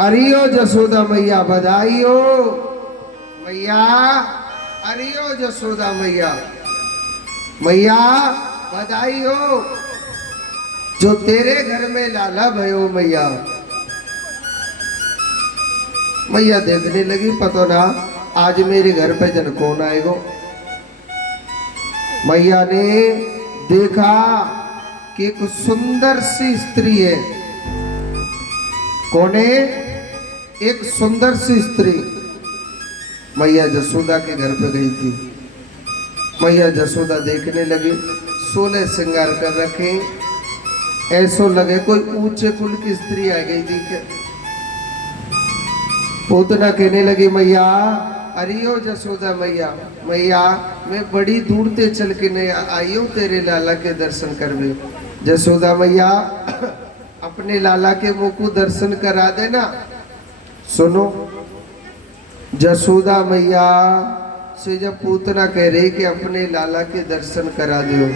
अरियो जसोदा मैया बधाई हो मैया। अरियो जसोदा मैया मैया बधाई हो। जो तेरे घर में लाला भयो मैया। मैया देखने लगी, पता ना आज मेरे घर पे जन कौन आएगो। मैया ने देखा कि एक सुंदर सी स्त्री है। कौन है? एक सुंदर सी स्त्री। मैया जसोदा के घर पे गई थी। मैया जसोदा देखने लगी, 16 श्रृंगार कर रखे, ऐसो लगे कोई ऊंचे कुल की स्त्री आ गई थी। क्या पूतना कहने लगी, मैया अरियो जसोदा मैया मैया मैं बड़ी दूर से चल के नहीं आई हूँ तेरे लाला के दर्शन करवे। जसोदा मैया अपने लाला के मुंह को दर्शन करा देना। सुनो, जसोदा मैया से जब पूतना कह रही कि अपने लाला के दर्शन करा दो,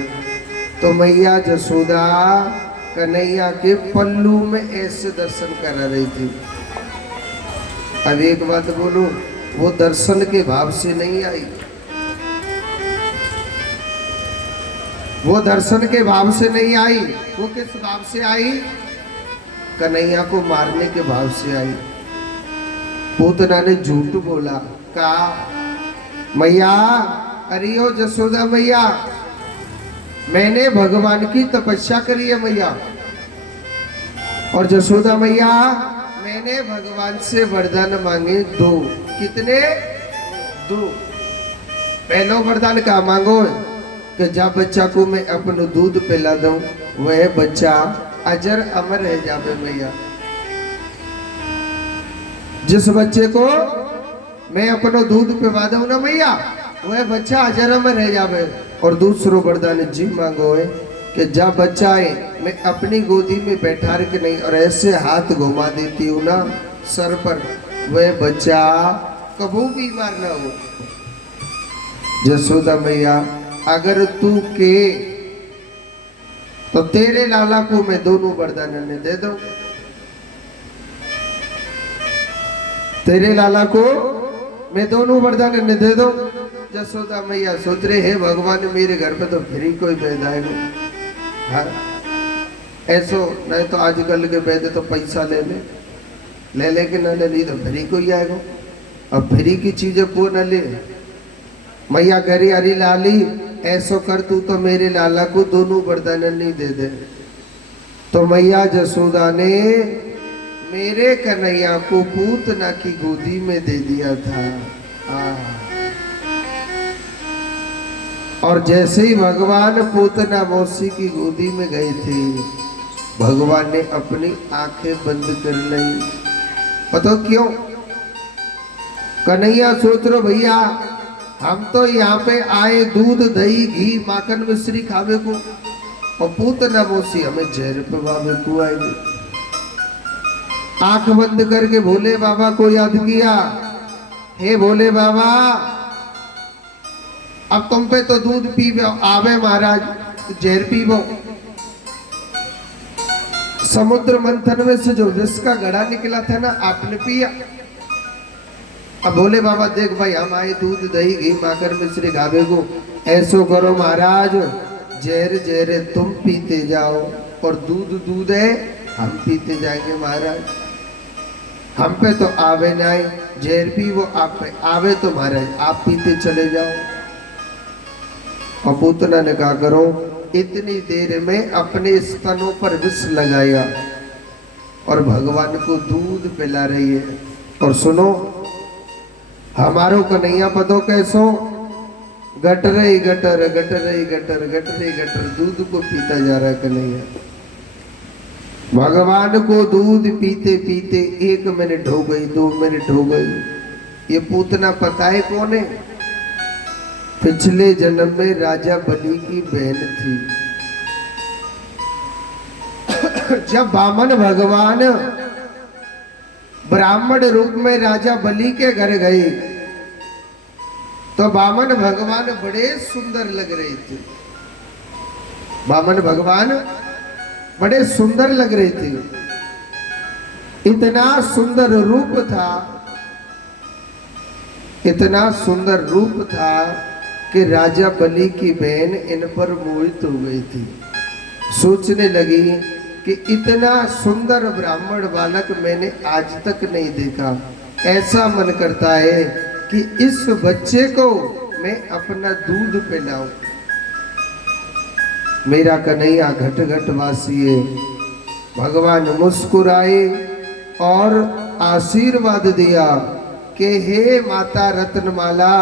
तो मैया जसोदा कन्हैया के पल्लू में ऐसे दर्शन करा रही थी। अब एक बात बोलो, वो दर्शन के भाव से नहीं आई, वो दर्शन के भाव से नहीं आई। वो किस भाव से आई? कन्हैया को मारने के भाव से आई। पूतना ने झूठ बोला, कहा मैया अरियो जसोदा मैया मैंने भगवान की तपस्या करी है मैया। और जसोदा मैया मैंने भगवान से वरदान मांगे 2। कितने? 2। पहलो वरदान का मांगो कि जब बच्चा को मैं अपना दूध पिला दूं, वह बच्चा अजर अमर रह जावे मैया। जिस बच्चे को मैं अपना दूध पिला दूं ना मैया, वह बच्चा अजर अमर रह जावे। और दूसरो वरदान जी मांगो है कि जब बच्चा है मैं अपनी गोदी में बैठा के नहीं और ऐसे हाथ घुमा देती हूँ ना सर पर, वह बच्चा कभी बीमार ना हो। जसोदा मैया अगर तू के तो तेरे लाला को मैं दोनों वरदान ने दे दूं। तेरे लाला को मैं दोनों वरदान ने दे दूं। जसोदा मैया सोच रहे हैं भगवान मेरे घर पे तो फिर ही कोई वैद आएगा। हाँ ऐसो नहीं तो आजकल के वैद तो पैसा ले लेके न ले ली तो फिर ही कोई आएगा। अब फ्री की चीजें को न ले। मैया करी अरे लाली ऐसो कर, तू तो मेरे लाला को दोनों वरदान नहीं दे दे। तो मैया जसोदा ने मेरे कन्हैया को पूतना की गोदी में दे दिया था। और जैसे ही भगवान पूतना मौसी की गोदी में गए थे, भगवान ने अपनी आंखें बंद कर ली। पता क्यों? कन्हैया सोच रो भैया हम तो यहाँ पे आए दूध दही घी माखन मिश्री खावे को, और पूतना मौसी हमें जहर पवावे को आएगी। आंख बंद करके भोले बाबा को याद किया, हे भोले बाबा अब तुम पे तो दूध पीवे आवे महाराज, जहर पीवो। समुद्र मंथन में से जो विष का घड़ा निकला था ना, आपने पिया। अब भोले बाबा देख भाई हम आए दूध दही घी माकर मिश्री खावे को, ऐसो करो महाराज जहर जहर तुम पीते जाओ और दूध दूध है हम पीते जाएंगे महाराज। हम पे तो आवे नहीं जहर भी वो आप पे आवे तो महाराज आप पीते चले जाओ। और पूतना ने कहा करो, इतनी देर में अपने स्तनों पर विष लगाया और भगवान को दूध पिला रही है। और सुनो हमारो कन्हैया पदो कैसो गटरे गटर गटरे गटर गटरे गटर दूध को पीता जा रहा है कन्हैया। भगवान को दूध पीते पीते 1 मिनट हो गई, 2 मिनट हो गई। ये पूतना पता है कौन है? पिछले जन्म में राजा बलि की बहन थी। जब वामन भगवान ब्राह्मण रूप में राजा बलि के घर गए तो वामन भगवान बड़े सुंदर लग रहे थे। वामन भगवान बड़े सुंदर लग रहे थे। इतना सुंदर रूप था, इतना सुंदर रूप था कि राजा बलि की बहन इन पर मोहित हो गई थी। सोचने लगी कि इतना सुंदर ब्राह्मण बालक मैंने आज तक नहीं देखा। ऐसा मन करता है कि इस बच्चे को मैं अपना दूध पिलाऊं। मेरा कन्हैया घट घट वासी है। भगवान मुस्कुराए और आशीर्वाद दिया कि हे माता रत्नमाला,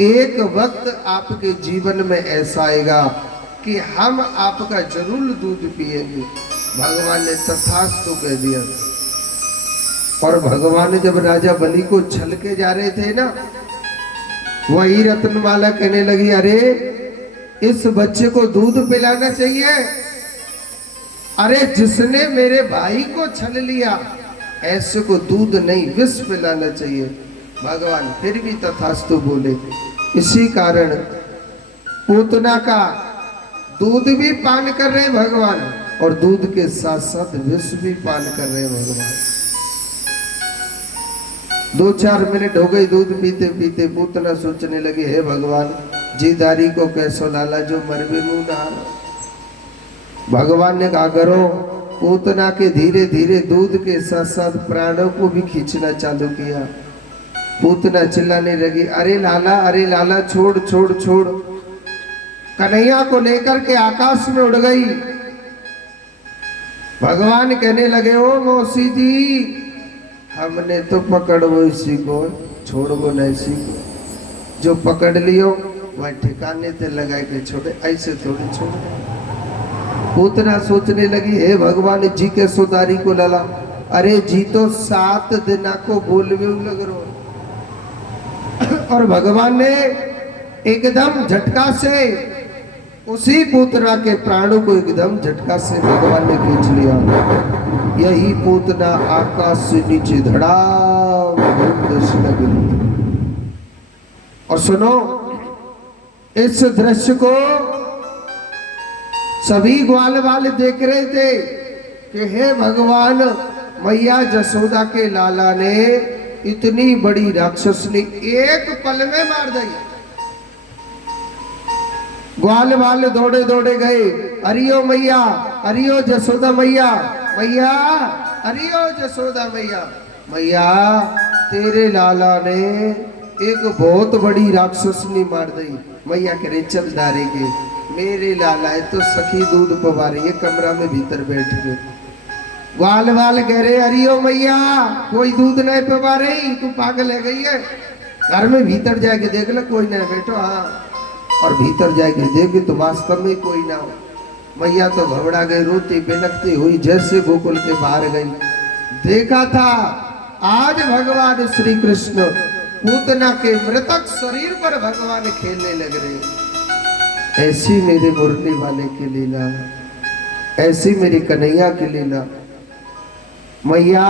एक वक्त आपके जीवन में ऐसा आएगा कि हम आपका जरूर दूध पिएंगे। भगवान ने तथास्तु कह दिया। और भगवान जब राजा बलि को छल के जा रहे थे ना, वही रत्नमाला कहने लगी, अरे इस बच्चे को दूध पिलाना चाहिए। अरे जिसने मेरे भाई को छल लिया, ऐसे को दूध नहीं विष पिलाना चाहिए। भगवान फिर भी तथास्तु बोले। इसी कारण पूतना का दूध भी पान कर रहे भगवान, और दूध के साथ साथ विष भी पान कर रहे भगवान। 2-4 मिनट हो गए दूध पीते पीते। पूतना सोचने लगे, हे भगवान, जीदारी को कैसो लाला जो मरबे मुंह ना। भगवान ने कहा करो। पूतना के धीरे धीरे दूध के साथ साथ प्राणों को भी खींचना चालू किया। पूतना चिल्लाने लगी, अरे लाला छोड़ छोड़ छोड़। कन्हैया को लेकर के आकाश में उड़ गई। भगवान कहने लगे, ओ मौसी जी, हमने तो पकड़ वो इसी को, छोड़ वो नहीं इसी को। जो पकड़ लियो वह ठिकाने ते लगा के छोड़े, ऐसे थोड़ी छोड़े। पूतना सोचने लगी, हे भगवान जी के सोदारी को लाला। अरे जी तो 7 दिन को बोलवे लग रो। और भगवान ने एकदम झटका से उसी पूतना के प्राणों को एकदम झटका से भगवान ने खींच लिया। यही पूतना आकाश से नीचे धड़ाम लगी। और सुनो, इस दृश्य को सभी ग्वाल वाले देख रहे थे कि हे भगवान, मैया जसोदा के लाला ने इतनी बड़ी राक्षसनी एक पल में मार दी। ग्वाल वाले दौड़े दौड़े गए, अरियो मैया, अरियो जसोदा मैया, मैया अरियो जसोदा मैया, मैया तेरे लाला ने एक बहुत बड़ी राक्षसनी मार दी। मैया कह रहे, चल दारे के, मेरे लाला है तो सखी दूध पवा रही है, कमरा में भीतर बैठ गए। ग्वाल वाल कह रहे, अरियो मैया, कोई दूध नहीं पवा रही, तू पागल है गई है, घर में भीतर जाके देख ले, कोई नहीं बैठो। हाँ, और भीतर जाके देखे तो वास्तव में कोई ना हो। मैया तो घबरा गई, रोती बिलखती हुई जैसे गोकुल के बाहर गई। देखा था आज भगवान श्री कृष्ण पूतना के मृतक शरीर पर भगवान खेलने लग रहे। ऐसी मेरे मुरली वाले की लीला, ऐसी मेरी कन्हैया की लीला। मैया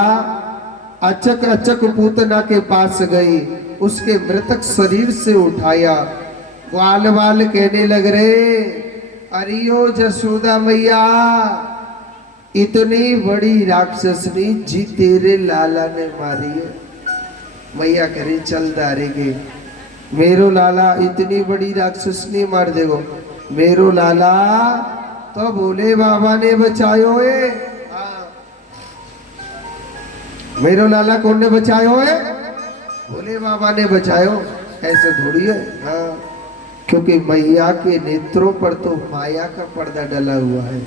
अचक अचक पूतना के पास गई, उसके मृतक शरीर से उठाया। ग्वाल वाल कहने लग रहे, अरियो जसोदा मैया, इतनी बड़ी राक्षसनी जी तेरे लाला ने मारी है। मैया करे, चल दारेगे, मेरो लाला इतनी बड़ी राक्षसनी मार देगो। मेरो लाला तो भोले बाबा ने बचायो है। मेरो लाला कौन ने बचायो है? भोले बाबा ने बचायो, ऐसे थोड़ी है। हाँ, क्योंकि मैया के नेत्रों पर तो माया का पर्दा डला हुआ है,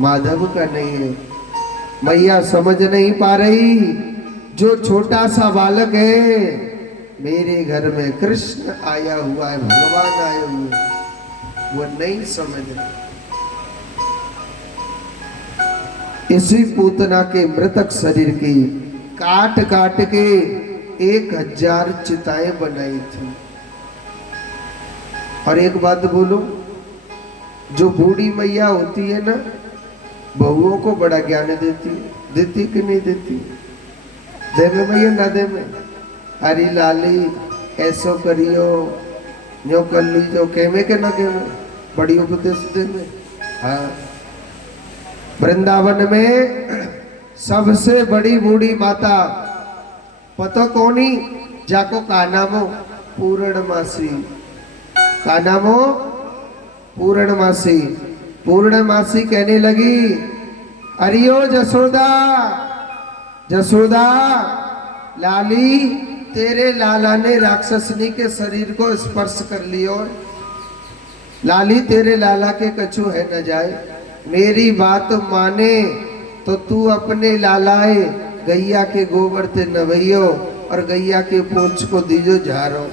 माधव का नहीं है। मैया समझ नहीं पा रही, जो छोटा सा बालक है, मेरे घर में कृष्ण आया हुआ है, भगवान आए हुए, वो नहीं समझ रही। इसी पूतना के मृतक शरीर की काट काट के 1000 चिताएं बनाई थी। और एक बात बोलो, जो बूढ़ी मैया होती है ना, बहुओं को बड़ा ज्ञान देती कि नहीं देती? दे में मैया ना दे में, अरे लाली ऐसो करियो, न्यो कर लीजो, केमे के ना केमे, बड़ी उपदेश दे में। हाँ, वृंदावन में सबसे बड़ी बूढ़ी माता पतो कोनी जाको का नामो पूर्णमासी। का नामो पूर्णमासी। पूर्णमासी कहने लगी, अरियो जसोदा, जसोदा लाली, तेरे लाला ने राक्षसनी के शरीर को स्पर्श कर लियो। लाली तेरे लाला के कछु है न जाए, मेरी बात माने तो तू अपने लालाए गैया के गोबर ते नवैयो और गैया के पूंछ को दीजो झारो।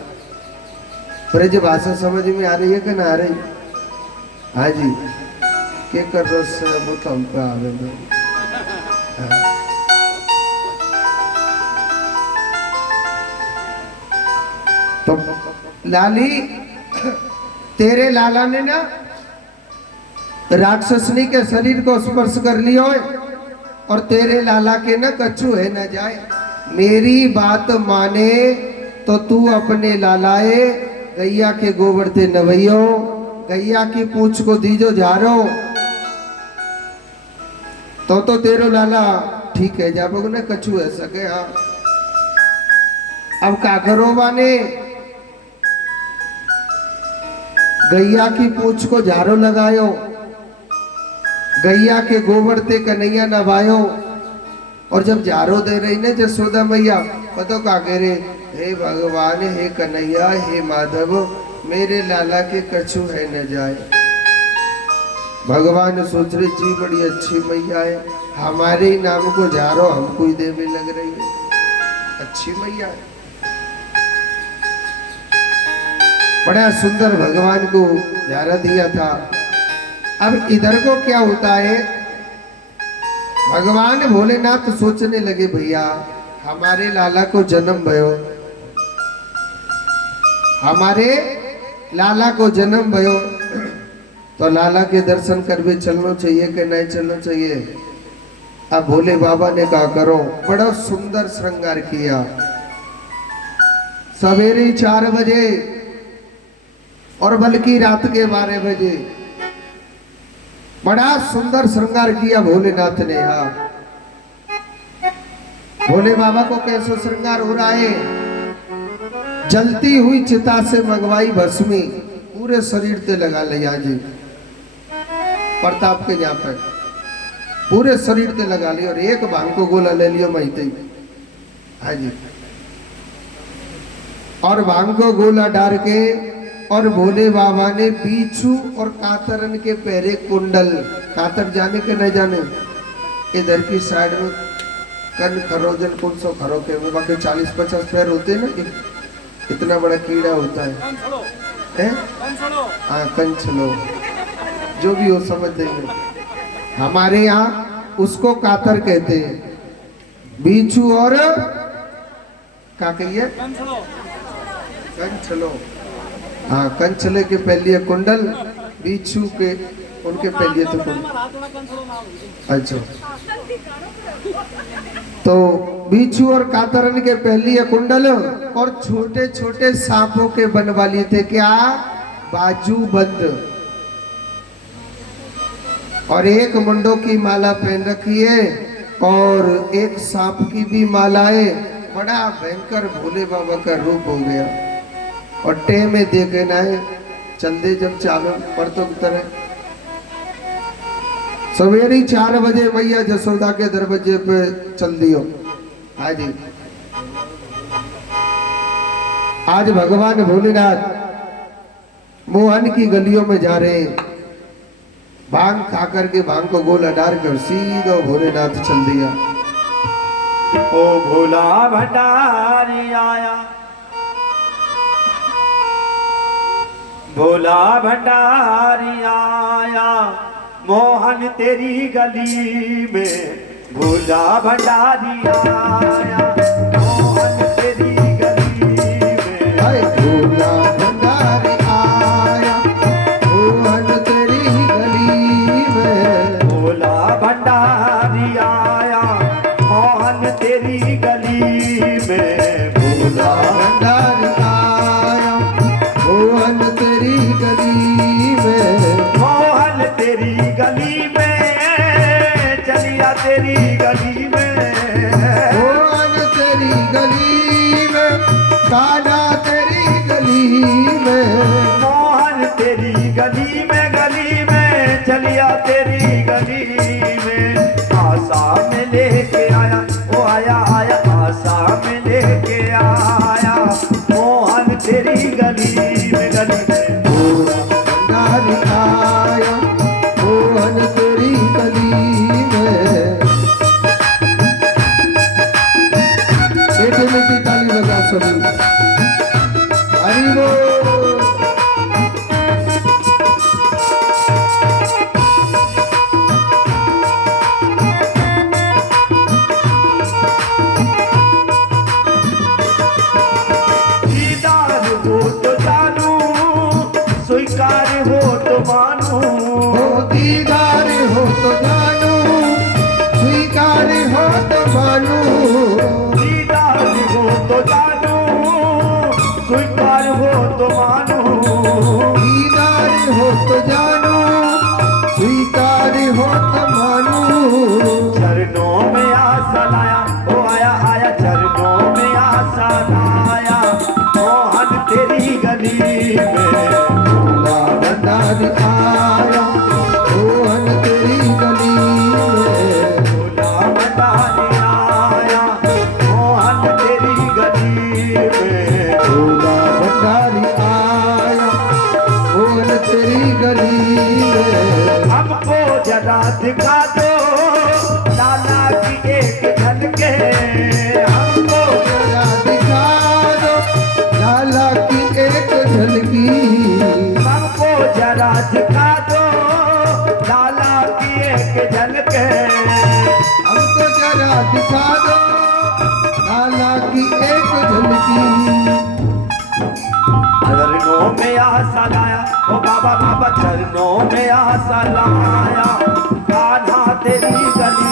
ब्रज भाषा समझ में आ रही है कि ना आ रही? हाँ जी, के कर रस वो तो हमको आवे में। तो लाली तेरे लाला ने ना राक्षसनी के शरीर को स्पर्श कर लियो और तेरे लाला के ना कछु है न जाए, मेरी बात माने तो तू अपने लालाए गैया के गोबर ते नवैयो, गैया की पूंछ को दीजो झारो। तो तेरो लाला ठीक है जाबो ना कछु है सके। हाँ अब का करो बाने, गैया की पूंछ को झारो लगायो, गैया के गोबर ते कन्हैया नवायो। और जब झारो दे रही ने जसोदा मैया पतो का कह रहे, हे भगवान, हे कन्हैया, हे माधव, मेरे लाला के कछु है न जाए। भगवान सोच रहे जी बड़ी अच्छी मैया है, हमारे ही नाम को झारो हमको ही देने लग रही है, अच्छी मैया है। बड़ा सुंदर भगवान को झारा दिया था। अब इधर को क्या होता है, भगवान भोलेनाथ सोचने लगे भैया हमारे लाला को जन्म भयो, हमारे लाला को जन्म भयो तो लाला के दर्शन करवे चलना चाहिए कि नहीं चलना चाहिए। अब भोले बाबा ने कहा करो, बड़ा सुंदर श्रृंगार किया। सवेरे 4 बजे और बल्कि रात के 12 बजे बड़ा सुंदर श्रृंगार किया भोलेनाथ ने। हाँ भोले बाबा को कैसे श्रृंगार हो रहा है, जलती हुई चिता से मंगवाई भस्मी, पूरे शरीर पे लगा लिया जी, प्रताप के यहाँ पे पूरे शरीर पे लगा लिया और एक भांग को गोला ले लियो महीते। हाँ जी, और भांग को गोला डाल के और भोले बाबा ने बीछू और कातरन के पैरे कुंडल, कातर जाने के न जाने, इधर की साइड में कन खरोजन कौन सो खरो के वो बाकी 40-50 पैर होते ना, इतना बड़ा कीड़ा होता है, हाँ कंचलो, जो भी हो समझ देंगे। हमारे यहाँ उसको कातर कहते हैं, बीछू और क्या कहिए कंचलो। हाँ कंचले के पहलिए कुंडल, बीछू के उनके पहलिए तो कुंडल। अच्छा, तो बीछू और कातरन के पहलिए कुंडल और छोटे छोटे सांपों के बनवा लिए थे क्या, बाजू बंद, और एक मुंडों की माला पहन रखी है और एक सांप की भी माला है। बड़ा भयंकर भोले बाबा का रूप हो गया। और टे में देखे ना है चल दे जब चावे पर तो तरह। सवेरे 4 बजे मैया जसोदा के दरवाजे पे चल दियो। हाँ जी, आज भगवान भोलेनाथ मोहन की गलियों में जा रहे हैं, भांग खा करके भांग को गोला डाल कर सीधा भोलेनाथ चल दिया। ओ भोला भंडारी आया, भोला भंडारी आया, मोहन तेरी गली में, भोला भंडारी आया, मोहन तेरी गली में, भोला भंडारी आया, मोहन तेरी गली में, भोला भंडारी आया, मोहन तेरी गली में, भोला भंडारी आया, मोहन तेरी गली में, मोहन तेरी गली में, चलिया तेरी गली में, आया आया आशा में लेके आया मोहन तेरी गली में भोला भंडारी आया मोहन तेरी गली में। मीठी मीठी ताली बजा सभी। हरि बोल। दीदार हो तो जानू स्वीकार हो तो मानू हो दीदार हो तो जानू स्वीकार हो तो मानू। दीदार हो तो जानू स्वीकार हो तो मानू दीदार हो तो जानू स्वीकार हो तो मानू। चरणों में आशा लाया ओ आया आया चरणों में आशा लाया मोहन तेरी गली में भोला भंडारी आया मोहन तेरी गली में। भोला भंडारी आया मोहन तेरी गली में भोला भंडारी आया मोहन तेरी गली में। हमको जरा दिखा दो लाला की एक झलके हमको जरा दिखा दो लाला की एक झलकी। हमको जरा दिखा दो लाला की एक झलके हमको जरा दिखा दो लाला की एक झलकी। चरणों में आशा लाया ओ बाबा बाबा चरणों में आशा लाया कान्हा तेरी गली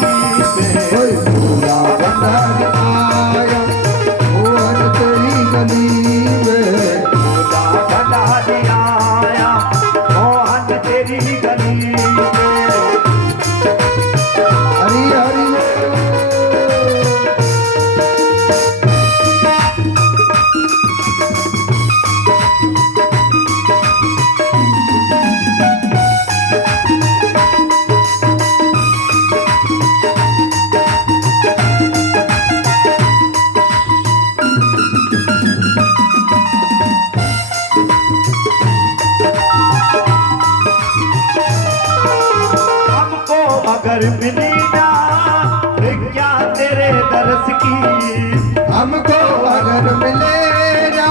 में ओए भोला भंडारी आया मोहन तेरी गली में। भोला भंडारी आया मोहन तेरी गली में हरि हरि बोल। हमको अगर मिली ना क्या तेरे दर्श की हमको अगर मिलेगा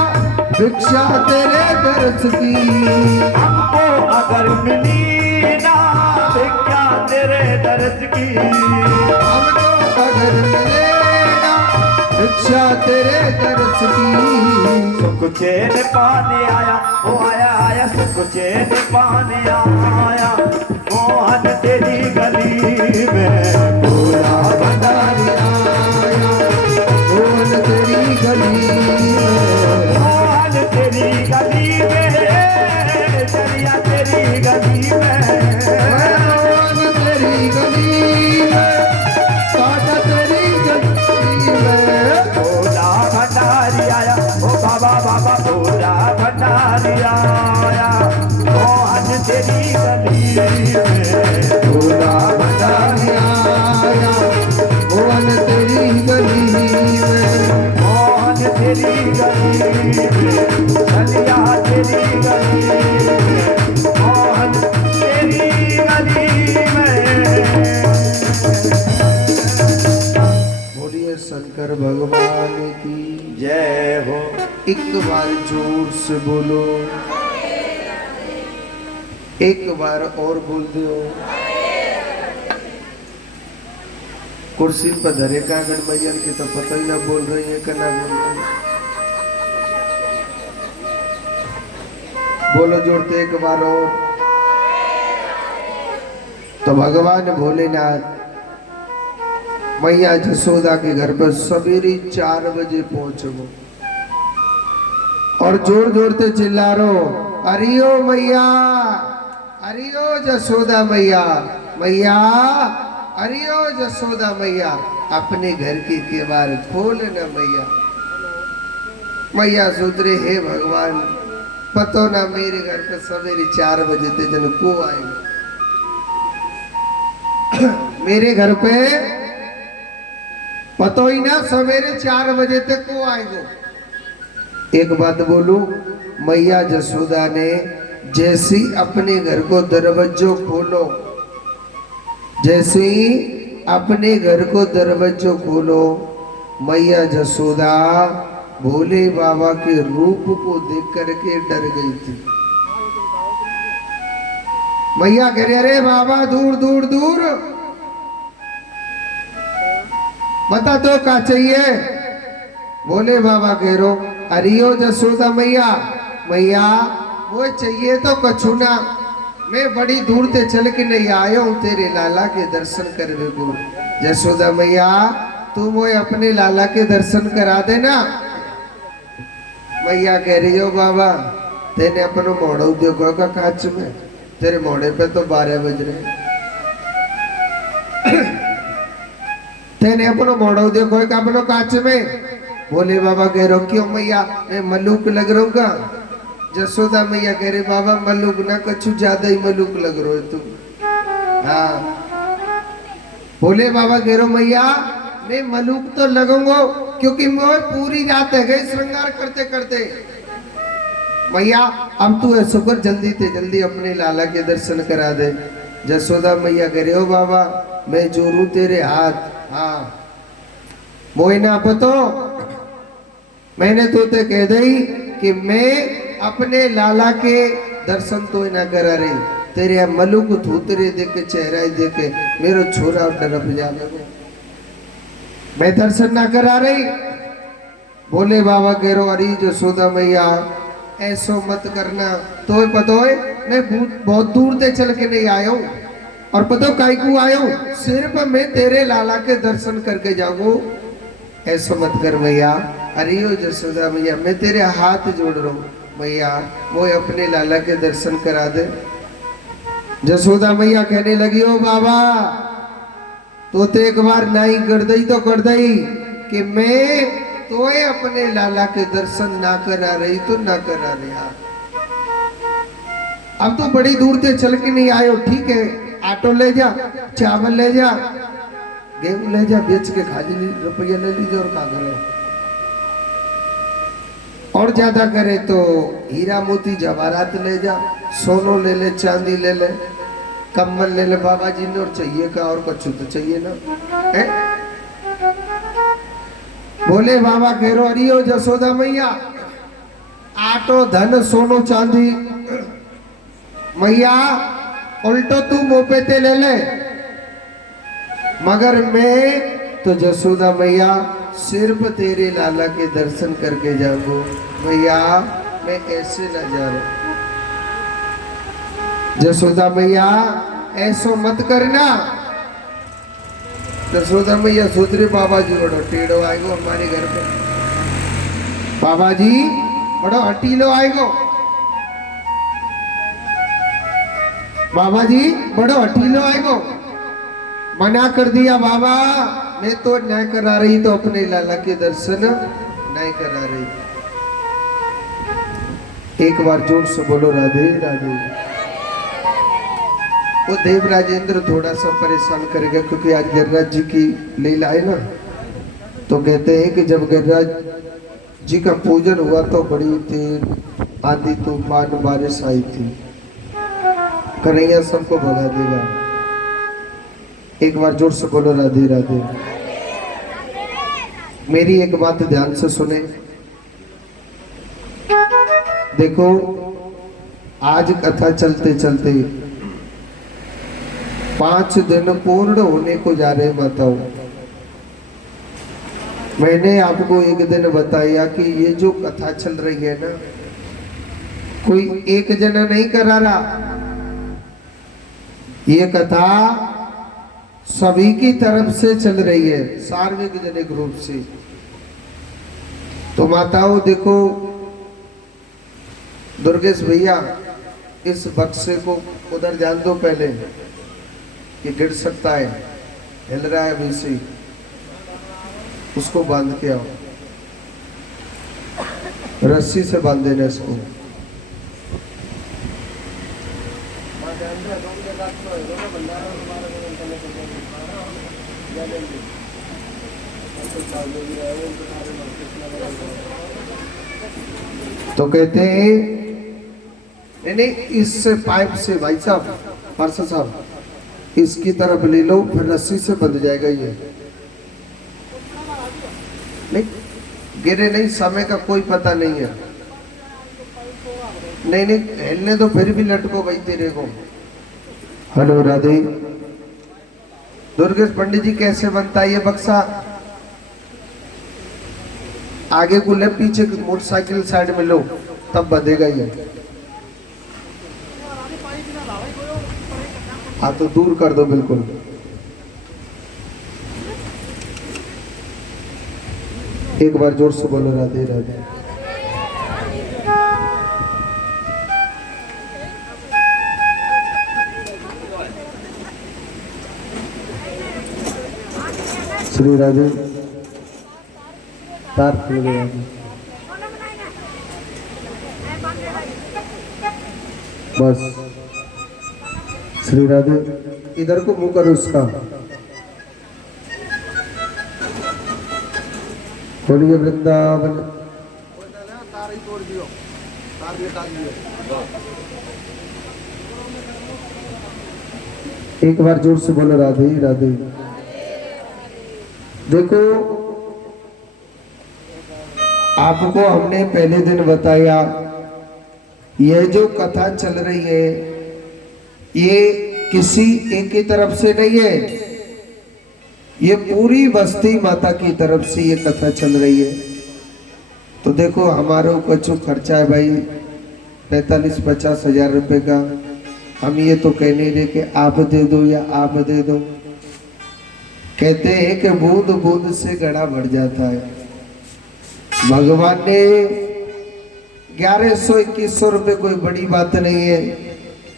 भिक्षा तेरे दर्श की। हमको अगर मिली ना क्या तेरे दर्श की हमको अगर मिलेगा भिक्षा तेरे दर्श की। सुख चैन पाने आया ओ आया आया सुख चैन पाने आया मोहन तेरी गली में भोला भंडारी आया मोहन तेरी गली में। मोहन तेरी गली में चलिया तेरी गली में मोहन तेरी गली में काटा तेरी गली में। भोला भंडारी आया ओ बाबा बाबा भोला भंडारी आया मोहन तेरी गली में भोला भंडारी आया मोहन तेरी गली में। मोहन तेरी गली में चलिया तेरी गली में मोहन तेरी गली में। बोलिए शंकर भगवान की जय हो एक बार जोर से बोलो। एक बार और बोल दो। कुर्सी पर धरे कागड़ मैया की तो पता ही ना बोल रही है कि ना बोल रही है। बोलो जोड़ते एक बार और। तो भगवान भोलेनाथ मैया जसोदा के घर पर सवेरे 4 बजे पहुंचो और जोर जोर से चिल्ला रो अरियो मैया अरियो जसोदा मैया मैया अरियो जसोदा मैया अपने घर की केवाड़ खोल न मैया। मैया सोच हे भगवान पतो ना मेरे घर पे सवेरे 4 बजे ते जन को आएगा मेरे घर पे पतो ही ना सवेरे 4 बजे तक को आएगो। एक बात बोलूं, मैया जसोदा ने जैसे ही अपने घर को दरवाजो खोलो, जैसे ही अपने घर को दरवाजो खोलो, मैया जसोदा भोले बाबा के रूप को देख करके डर गई थी। मैया कह रही अरे बाबा दूर दूर दूर, बता तो क्या चाहिए। बोले बाबा कह रो अरियो जसोदा मैया, मैया वो चाहिए तो कछु ना, मैं बड़ी दूर से चल के नहीं आयो हूँ तेरे लाला के दर्शन करने को। जसोदा मैया तू मोए अपने लाला के दर्शन करा देना। मैया कह रही हो बाबा तेने अपनो मोड़ो देखो का कांच में, तेरे मोड़े पे तो 12 बज रहे। तेने अपनो मोड़ो देखो का अपनो कांच में। बोले बाबा कह रहे हो क्यों मैया मैं मलूक लग रहूंगा। जसोदा मैया कह रहे बाबा मलूक ना कछु ज्यादा ही मलूक लग रहे हो तुम। हाँ बोले बाबा कह रहे मैया मैं मलूक तो लगूंगा क्योंकि मैं पूरी रात है गई श्रृंगार करते करते। मैया अब तू ऐसा कर जल्दी से जल्दी अपने लाला के दर्शन करा दे। जसोदा मैया कह रहे हो बाबा मैं जोरू तेरे हाथ। हाँ मोए ना पतो, मैंने तो ते कह दई कि मैं अपने लाला के दर्शन तो ना करा रही, तेरे मलुक धूतरे देख के चेहरा देखे मेरो छोरा डरप जाने को मैं दर्शन ना करा रही। बोले बाबा कह रो अरे जसोदा मैया ऐसो मत करना, तो पतो है मैं बहुत दूर से चल के नहीं आया हूँ, और पतो काई को आया हूँ सिर्फ मैं तेरे लाला के दर्शन करके जाऊँ। ऐसा मत कर मैया। अरे ओ जसोदा मैया मैं तेरे हाथ जोड़ रहा हूँ मैया वो अपने लाला के दर्शन करा दे। जसोदा मैया कहने लगी ओ बाबा तो ते एक बार नहीं कर दई तो कर दई कि मैं तो अपने लाला के दर्शन ना करा रही तो ना करा रही। अब तो बड़ी दूर से चल के नहीं आयो, ठीक है ऑटो ले जा, चावल ले जा, गेहूं ले जा, बेच के खा ली, रुपया ले लीजिए और खा करे। और ज्यादा करे तो हीरा मोती जवाहरात ले जा, सोनो ले ले, चांदी ले ले, कम्बल ले ले बाबा जी ने, और चाहिए का और कुछ तो चाहिए ना है? बोले बाबा कह रो अरियो जसोदा मैया आटो धन सोनो चांदी मैया उल्टो तू मोपे ते ले ले, मगर मैं तो जसोदा मैया सिर्फ तेरे लाला के दर्शन करके जाऊंगा मैया, मैं ऐसे ना जा रहा। जसोदा मैया ऐसो मत करना। जसोदा मैया सोचरे बाबा जी बड़ो टेढ़ो आएगो हमारे घर पे, बाबा जी बड़ो हटीलो आएगो, बाबा जी बड़ो हटीलो आएगो। मना कर दिया बाबा मैं तो नहीं करा रही, तो अपने लाला के दर्शन नहीं करा रही। एक बार जोर से बोलो राधे राधे। वो देव राजेंद्र थोड़ा सा परेशान करेगा क्योंकि आज गिरिराज जी की लीला है ना, तो कहते हैं कि जब गिरिराज जी का पूजन हुआ तो बड़ी थी आंधी तूफान बारिश आई थी, कन्हैया सबको भगा देगा। एक बार जोर से बोलो राधे राधे। मेरी एक बात ध्यान से सुने, देखो आज कथा चलते चलते 5 दिन पूर्ण होने को जा रहे माताओं। मैंने आपको एक दिन बताया कि ये जो कथा चल रही है ना, कोई एक जना नहीं करा रहा, ये कथा सभी की तरफ से चल रही है, सार्वजनिक रूप से। तो माताओं देखो, दुर्गेश भैया इस बक्से को उधर जान दो पहले, ये गिर सकता है, हिल रहा है वैसे, उसको बांध के आओ, रस्सी से बांध देना इसको। तो कहते हैं नहीं नहीं, इस पाइप से भाई साहब, पार्षद साहब, इसकी तरफ ले लो, फिर रस्सी से बंध जाएगा ये। नहीं गिरे नहीं, समय का कोई पता नहीं है। नहीं नहीं हिलने तो फिर भी लटको भाई तेरे को। हेलो राधे। दुर्गेश पंडित जी कैसे बनता है ये बक्सा? आगे को ले, पीछे मोटरसाइकिल साइड में लो, तब बंधेगा ये। हाँ तो दूर कर दो बिल्कुल। एक बार जोर से बोलो राधे राधे। श्री राधे। तार खुल गया। बस श्री राधे, इधर को मुंह करो उसका। बोलिए वृंदावन। एक बार जोर से बोलो राधे राधे। देखो आपको हमने पहले दिन बताया, यह जो कथा चल रही है ये किसी एक की तरफ से नहीं है, ये पूरी बस्ती माता की तरफ से ये कथा चल रही है। तो देखो हमारा कुछ खर्चा है भाई 45-50 हजार रुपए का। हम ये तो कह नहीं रहे कि आप दे दो या आप दे दो। कहते हैं कि बूंद बूंद से घड़ा भर जाता है। भगवान ने 1100-2100 रुपए कोई बड़ी बात नहीं है।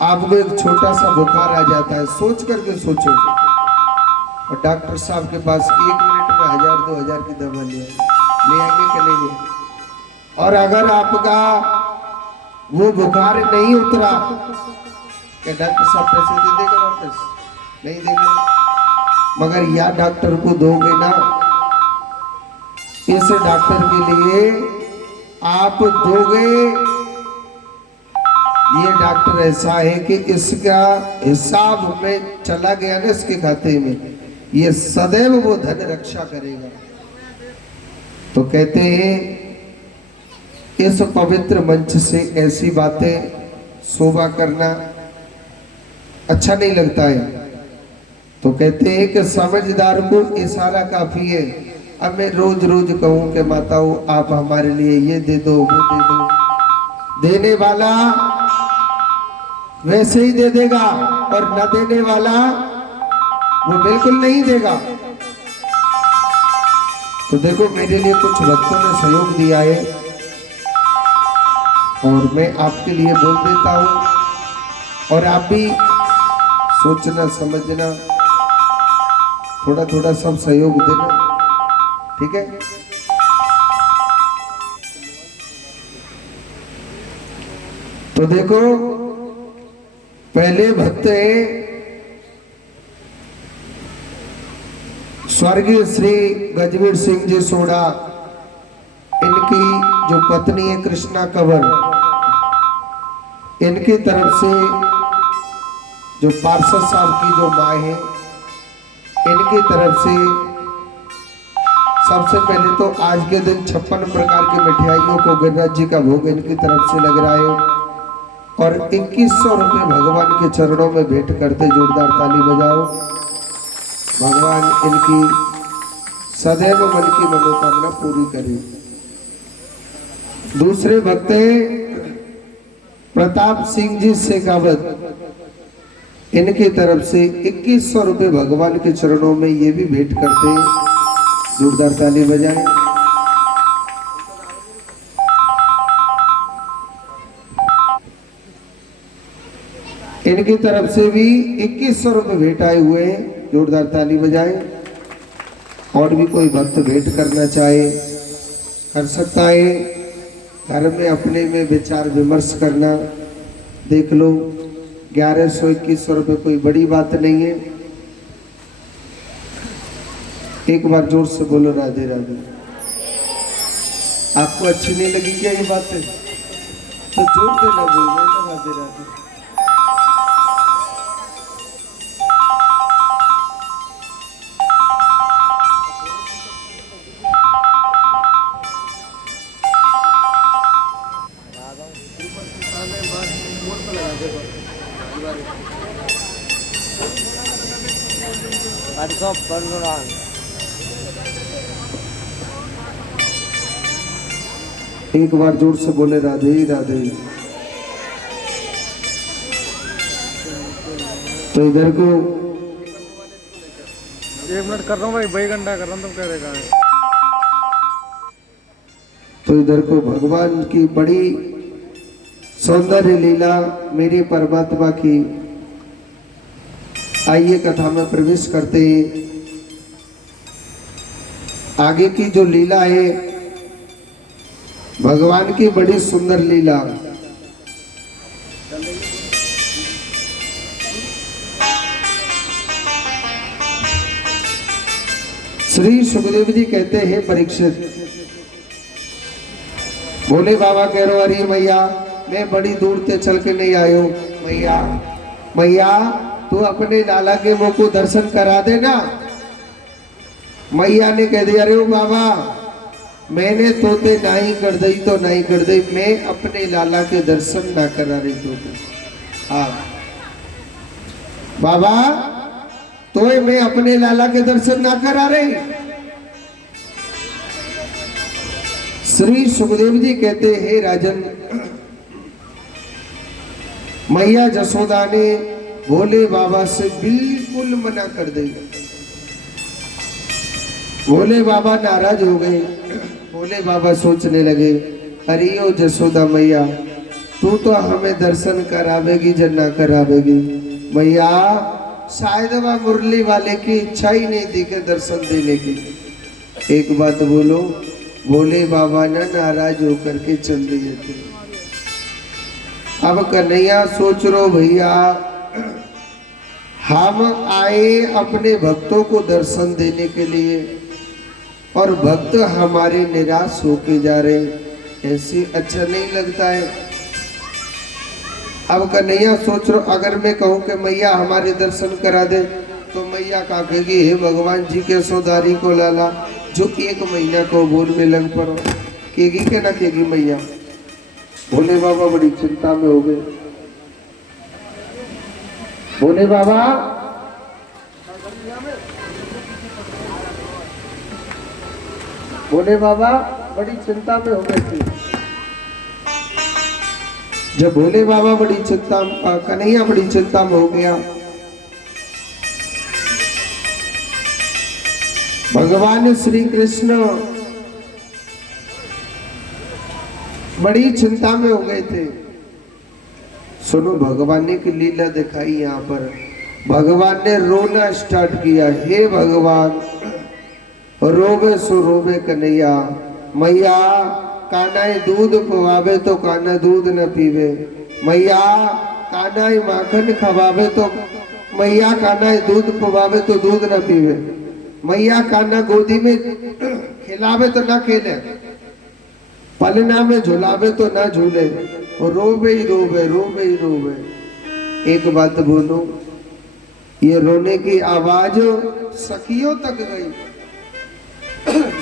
आपको एक छोटा सा बुखार आ जाता है, सोच करके सोचो, और डॉक्टर साहब के पास 1 मिनट में 1000-2000 की दवा ले आएंगे कि नहीं ले? और अगर आपका वो बुखार नहीं उतरा, क्या डॉक्टर साहब पैसे दे देगा वापस? नहीं देगा। मगर या डॉक्टर को दोगे ना, इस डॉक्टर के लिए आप दोगे। ये डॉक्टर ऐसा है कि इसका हिसाब में चला गया ना इसके खाते में, ये सदैव वो धन रक्षा करेगा। तो कहते हैं इस पवित्र मंच से ऐसी बातें शोभा करना अच्छा नहीं लगता है। तो कहते हैं कि समझदार को इशारा काफी है। अब मैं रोज रोज कहूं कि माताओं आप हमारे लिए ये दे दो वो दे दो, देने वाला वैसे ही दे देगा, और न देने वाला वो बिल्कुल नहीं देगा। तो देखो मेरे लिए कुछ भक्तों ने सहयोग दिया है और मैं आपके लिए बोल देता हूं, और आप भी सोचना समझना, थोड़ा थोड़ा सब सहयोग देना, ठीक है? तो देखो पहले भक्त है स्वर्गीय श्री गजवीर सिंह जी सोढ़ा, इनकी जो पत्नी है कृष्णा कंवर, इनकी तरफ से जो पार्षद साहब की जो माँ है, इनकी तरफ से सबसे पहले तो आज के दिन 56 प्रकार की मिठाइयों को गिरिराज जी का भोग इनकी तरफ से लग रहा है, और 2100 रुपये भगवान के चरणों में भेंट करते जोरदार ताली बजाओ। भगवान इनकी सदैव मन की मनोकामना पूरी करे। दूसरे भक्त प्रताप सिंह जी शेखावत, इनकी तरफ से 2100 रुपये भगवान के चरणों में ये भी भेंट करते, जोरदार ताली बजाएं। इनकी तरफ से भी 2100 रुपये भेंट आए हुए हैं, जोरदार ताली बजाएं। और भी कोई भक्त भेंट करना चाहे कर सकता है। घर में अपने में विचार विमर्श करना, देख लो 1100-2100 रुपये कोई बड़ी बात नहीं है। एक बार जोर से बोलो राधे राधे। आपको अच्छी नहीं लगी क्या ये बातें? तो जोर देना बोलना ना राधे राधे। एक बार जोर से बोले राधे राधे। तो इधर को 1 मिनट कर रहा हूँ भाई, 2 घंटा कर रहा हूँ, तुम कह रहे कहाँ है? तो इधर को भगवान की बड़ी सौंदर्य लीला मेरी परमात्मा की। आइए कथा में प्रवेश करते हैं। आगे की जो लीला है भगवान की बड़ी सुंदर लीला। श्री सुखदेव जी कहते हैं परीक्षित, भोले बाबा कह रहे अरे मैया मैं बड़ी दूर से चल के नहीं आयो। मैया मैया तू अपने लाला के मुंह को दर्शन करा देना। मैया ने कह दिया अरे बाबा मैंने तोते नहीं कर दी तो नहीं कर दी, मैं अपने लाला के दर्शन ना करा रही तो। हाँ बाबा तो मैं अपने लाला के दर्शन ना करा रही। श्री सुखदेव जी कहते हैं राजन, मैया जसोदा ने भोले बाबा से बिल्कुल मना कर दी। भोले बाबा नाराज हो गए। भोले बाबा सोचने लगे अरे ओ जसोदा मैया तू तो हमें दर्शन करावेगी जब ना करावेगी। मैया शायद वह मुरली वाले की इच्छा ही नहीं थी कि दर्शन देने की। एक बात बोलो, भोले बाबा ने नाराज होकर के चल दिए थे। अब कन्हैया सोच रो भैया हम आए अपने भक्तों को दर्शन देने के लिए और भक्त हमारे निराश होके जा रहे, ऐसे अच्छा नहीं लगता है। अब कन्हैया सोच रो अगर मैं कहूँ कि मैया हमारे दर्शन करा दे तो मैया का कहेगी हे भगवान जी के सौदारी को लाला जो 1 महीना को बोल में लग पड़ो, कहेगी कि ना कहेगी मैया। भोले बाबा बड़ी चिंता में हो गए। भोले बाबा भोले बाबा बड़ी चिंता में हो गए थे। जब भोले बाबा बड़ी चिंता, कन्हैया बड़ी चिंता में हो गया। भगवान श्री कृष्ण बड़ी चिंता में हो गए थे। सुनो भगवान ने की लीला दिखाई। यहाँ पर भगवान ने रोना स्टार्ट किया, हे भगवान रोवे सो रोवे कन्हैया। मैया कान्हा दूध पवावे तो कान्हा दूध न पीवे। मैया कान्हा माखन खवावे तो मैया कान्हा दूध पवावे तो दूध न पीवे। मैया कान्हा गोदी में खिलावे तो ना खेले, पलना में झुलावे तो ना झूले, और रोवे ही रोवे रोवे ही रोवे। एक बात बोलो, ये रोने की आवाज सखियों तक गई।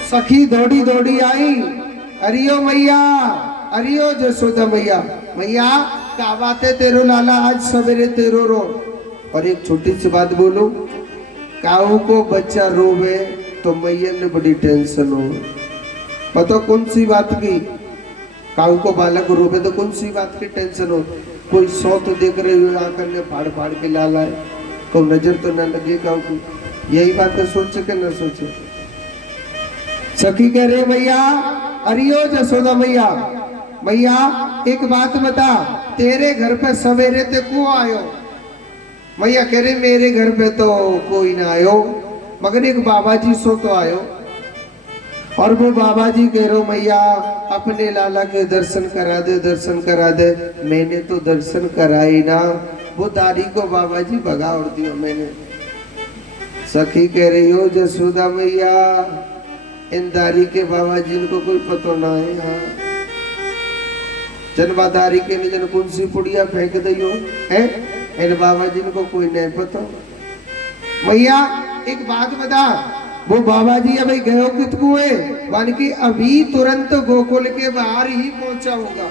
सखी दौड़ी दौड़ी आई, अरियो मैया अरियो जसोदा मैया। मैया क्या बात है तेरो लाला आज सवेरे तेरो रो। और एक छोटी सी बात बोलो, काऊ को बच्चा रोवे तो मैया ने बड़ी टेंशन हो। पता कौन सी बात की? काऊ को बालक रोवे तो कौन सी बात की टेंशन हो? कोई सौ तो देख रहे हो आकर ने फाड़ फाड़ के लाला है, कोई नजर तो ना लगे काऊ की। यही बात है, सोचे के ना सोचे। सखी कह रहे मैया अरियो जसोदा मैया। मैया एक बात बता, तेरे घर पे सवेरे ते को आयो? मैया कह रहे मेरे घर पे तो कोई ना आयो, मगर एक बाबा जी सो तो आयो। और वो बाबा जी कह रहे मैया अपने लाला के दर्शन करा दे, दर्शन करा दे। मैंने तो दर्शन कराई ना, वो दाढ़ी को बाबा जी भगा और दियो मैंने। सखी कह रही हो जसोदा मैया इन दारी के बाबा जी को कोई पता ना है यहाँ जनबादारी के लिए जन कौन सी पुड़िया फेंक दियो है इन बाबा जी को कोई नहीं पता। मैया एक बात बता, वो बाबा जी अभी गयो कित कुए वन की अभी तुरंत गोकुल के बाहर ही पहुंचा होगा।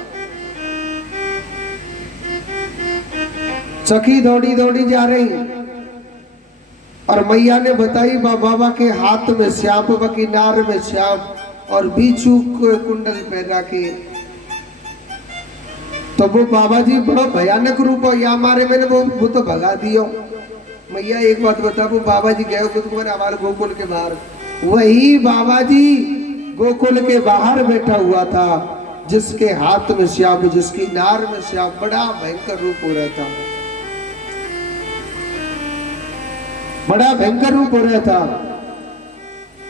सखी दौड़ी दौड़ी जा रही और मैया ने बताई बाबा के हाथ में श्याप किनार में श्याप और बीचू कुंडल पहना के। तो वो बाबा जी बड़ा भयानक रूप हो या मारे मैंने वो तो भगा दियो। मैया एक बात बता, वो बाबा जी गए तो हमारे गोकुल के बाहर, वही बाबा जी गोकुल के बाहर बैठा हुआ था जिसके हाथ में श्याप जिसकी नार में श्याप, बड़ा भयंकर रूप हो रहा था, बड़ा भयंकर रूप हो रहा था।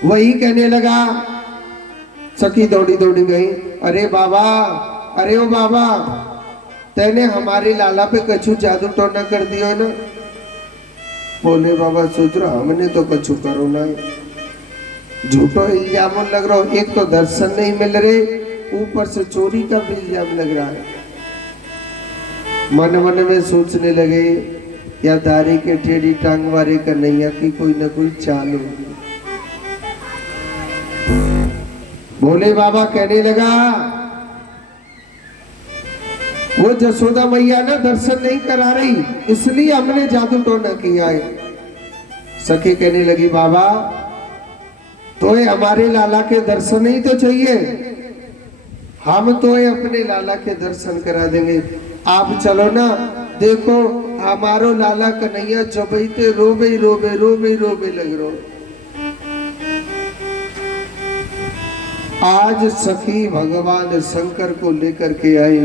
वही कहने लगा, सखी दौड़ी दौड़ी गई, अरे बाबा, अरे ओ बाबा, तेने हमारे लाला पे कछु जादू टोना कर दियो ना। बोले बाबा सोच रहा हमने तो कछु करो ना, झूठो इल्जाम लग रहा हो, एक तो दर्शन नहीं मिल रहे ऊपर से चोरी का भी इल्जाम लग रहा है। मन मन में सोचने लगे या दारी के टेढ़ी टांग वारे कन्हैया की कोई ना कोई चाल होगी। भोले बाबा कहने लगा, वो जसोदा मैया ना दर्शन नहीं करा रही इसलिए हमने जादू टोना किया है। सखी कहने लगी, बाबा तो हमारे लाला के दर्शन ही तो चाहिए, हम तो अपने लाला के दर्शन करा देंगे, आप चलो ना। देखो हमारो लाला कन्हैया चबैते रोबे रोबे रोबे रोबे लग रो। आज सखी भगवान शंकर को लेकर के आई।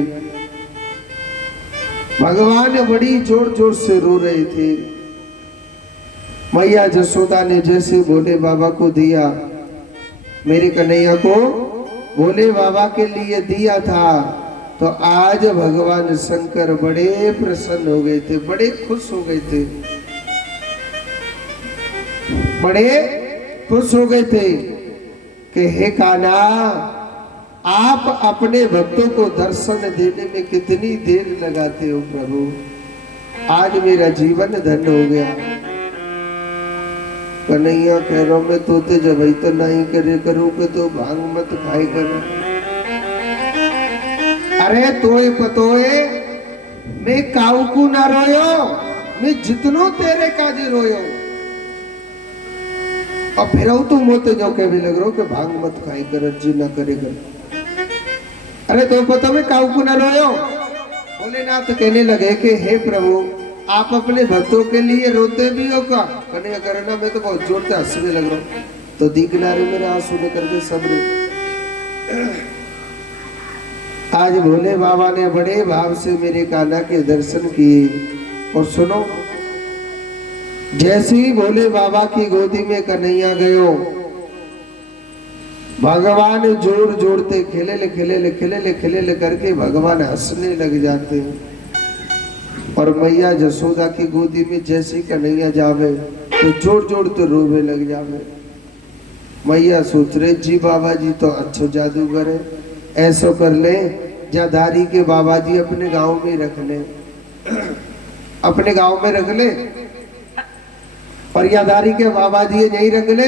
भगवान बड़ी जोर जोर से रो रहे थे। मैया जसोदा ने जैसे भोले बाबा को दिया, मेरे कन्हैया को भोले बाबा के लिए दिया था, तो आज भगवान शंकर बड़े प्रसन्न हो गए थे, बड़े खुश हो गए थे, बड़े खुश हो गए थे कि हे कान्हा, आप अपने भक्तों को दर्शन देने में कितनी देर लगाते हो प्रभु, आज मेरा जीवन धन्य हो गया। कन्हैया कह रहा मैं तो जब तो नहीं करे करूँगे तो भांग मत खाए कर। अरे तोय पतोए मैं काउकू ना रोयो, मैं जितनो तेरे काजे रोयो। और फिर तू मोते जो के भी लग रहा कि भांग मत खाए कर जी ना करे कर। अरे तो पता मैं काउकू ना रोयो। भोलेनाथ कहने लगे कि हे प्रभु, आप अपने भक्तों के लिए रोते भी हो का? कन्हैया करना मैं तो बहुत जोर से हंसने लग रहा हूँ। तो दी किनारे मेरे आंसू निकल के सबरे। आज भोले बाबा ने बड़े भाव से मेरे कान्हा के दर्शन किए। और सुनो, जैसे ही भोले बाबा की गोदी में कन्हैया गयो, भगवान जोर जोड़ते खिले खिले करके भगवान हंसने लग जाते हैं। और मैया जसोदा की गोदी में जैसे कन्हैया जावे तो जोर जोड़ तो रोवे लग जावे। मैया सोच रहे जी बाबा जी तो अच्छो जादूगर है, ऐसा कर ले जादारी के बाबा जी अपने गांव में रख ले, अपने गांव में रख ले। और यादारी के बाबा जी नहीं रख ले,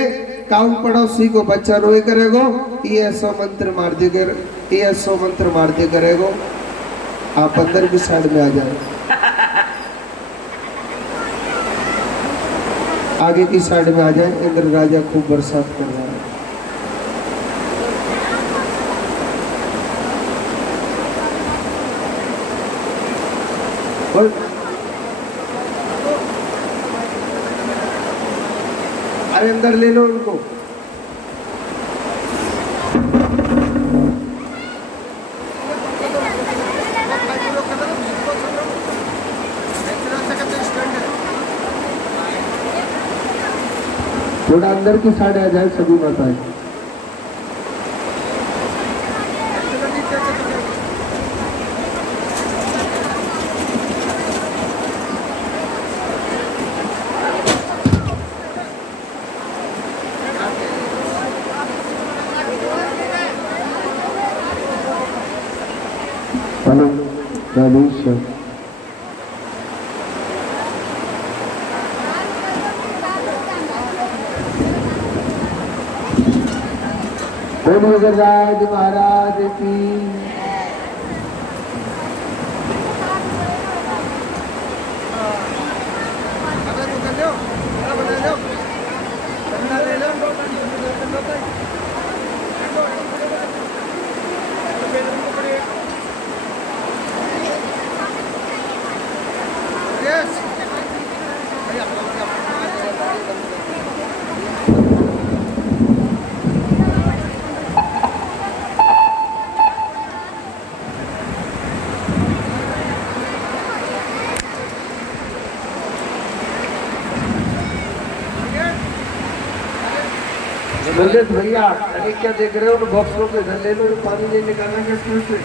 गाँव पड़ोसी को बच्चा रोए करेगो, ये ऐसा मंत्र मार दे कर, ये ऐसा मंत्र मार दे करेगो। आप अंदर की साइड में आ जाए, आगे की साइड में आ जाए। इंद्र राजा खूब बरसात कर रहा है। और अरे अंदर ले लो उनको। थोड़ा अंदर की साइड आ जाए सभी माताएं। हेलो रवीश बोलिए गजराज महाराज की ललित भैया अरे क्या देख रहे हो बॉक्सों पे धन ले लो पानी नहीं निकालना है इसमें से।